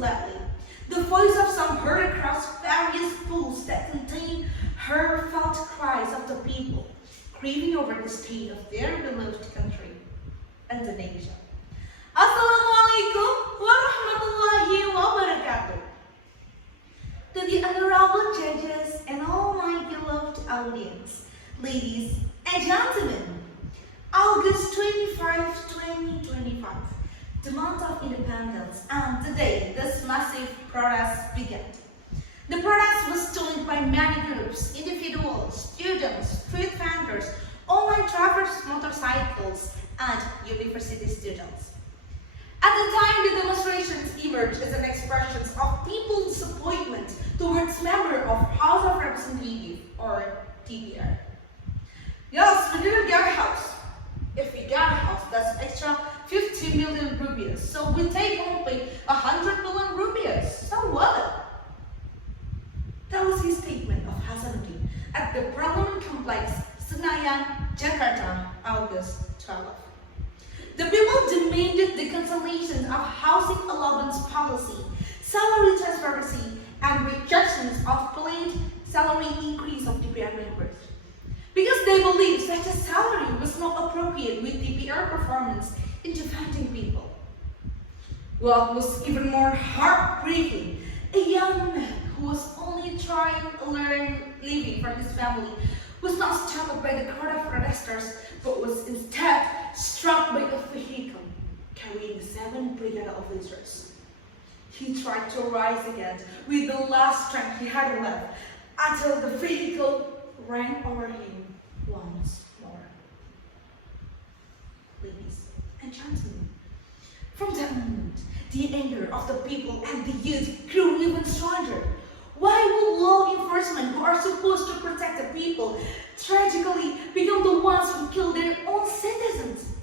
insolently, the voice of some heard across various pools that contain heartfelt cries of the people grieving over the state of their beloved country, Indonesia. Assalamualaikum warahmatullahi wabarakatuh. To the honorable judges and all my beloved audience, ladies and gentlemen, August 25, 2025, the month of independence, and today this massive protest began. The protest was joined by many groups, individuals, students, street vendors, online travelers, motorcycles, and university students. At the time, the demonstrations emerged as an expression of people's disappointment towards member of House of Representatives, or DPR. Yes, we didn't get a house. If we got a house, that's extra 50 million rupiahs. So we take only 100 million rupiahs. So what? That was his statement of Hasanuddin at the Parliament Complex, Senayan, Jakarta, August 12. The people demanded the cancellation of housing allowance policy, salary transparency, and rejections of planned salary increase of DPR members. Because they believed such a salary was not appropriate with DPR performance in defending people. What was even more heartbreaking, a young man who was only trying to learn living for his family was not struck by the crowd of protesters, but was instead struck by a vehicle carrying 7 brigade officers. He tried to rise again with the last strength he had left until the vehicle ran over him once more. Ladies and gentlemen, from that moment, the anger of the people and the youth grew even stronger. Why would law enforcement, who are supposed to protect the people, tragically become the ones who kill their own citizens?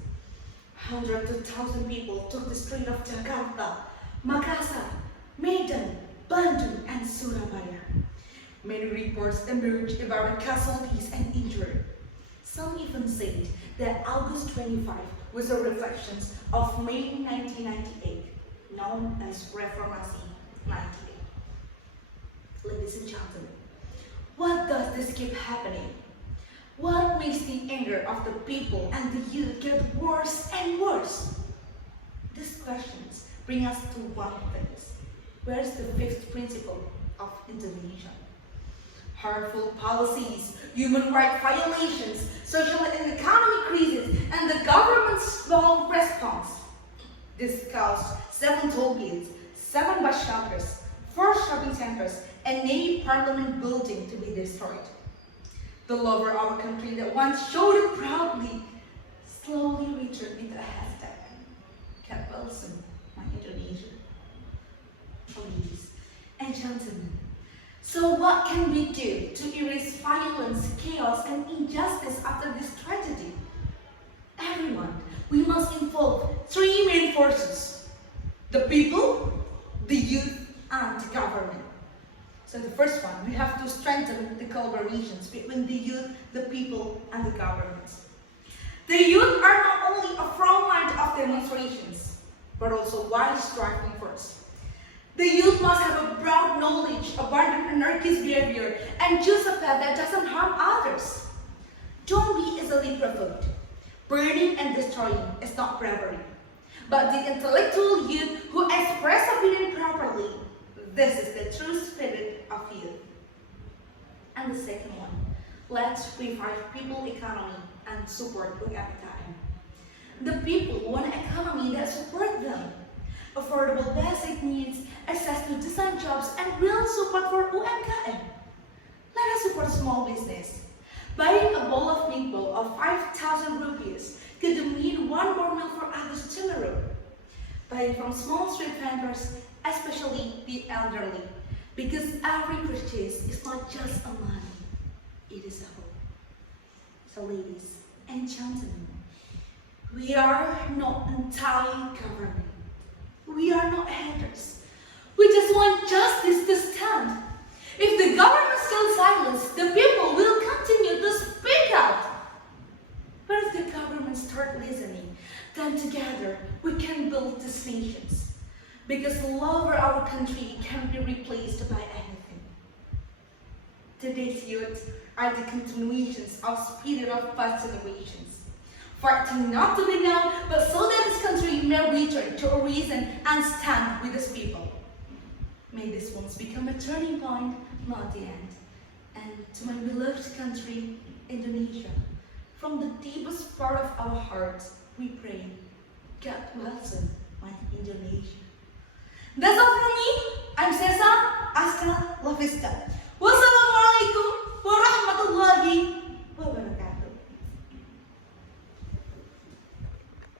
Hundreds of thousands people took the street of Jakarta, Makassar, Medan, Bandung, and Surabaya. Many reports emerged about casualties and injury. Some even said that August 25 was a reflection of May 1998, known as Reformasi 98. Ladies and gentlemen, what does this keep happening? What makes the anger of the people and the youth get worse and worse? These questions bring us to one thing. Where is the fifth principle of Indonesia? Harmful policies, human rights violations, social and economic crisis, and the government's small response. This caused 7 toll gates, 7 bus shelters, 4 shopping centers, and a parliament building to be destroyed. The lover of a country that once showed it proudly slowly returned into a hashtag. Cat Wilson, my Indonesia. Ladies and gentlemen, so what can we do to erase violence, chaos, and injustice after this tragedy? Everyone, we must involve 3 main forces: the people, the youth, and the government. So the first one, we have to strengthen the collaborations between the youth, the people, and the governments. The youth are not only a front line of demonstrations, but also wise driving force. The youth must have a broad knowledge about anarchist behavior and choose a path that doesn't harm others. Don't be easily provoked. Burning and destroying is not bravery, but the intellectual youth who express opinion properly. This is the true spirit of youth. And the second one, let's revive people economy and support UMKM. The people want an economy that supports them. Affordable basic needs, access to decent jobs, and real support for UMKM. Let us support small business. Buying a bowl of meatball of 5,000 rupees could mean 1 more meal for others tomorrow. Buying from small street vendors, especially the elderly, because every purchase is not just a money, it is a hope. So ladies and gentlemen, we are not anti-government. We are not haters. We just want justice to stand. If the government still silence, the people will continue to speak out. But if the government start listening, then together we can build these nations. because love for our country can't be replaced by anything. Today's youth are the continuations of spirit of past generations, fighting not to be known, but so that this country may return to a reason and stand with its people. May this once become a turning point, not the end. And to my beloved country, Indonesia, from the deepest part of our hearts, we pray, God bless my Indonesia. That's all from me. I'm Cesar. Hasta la vista.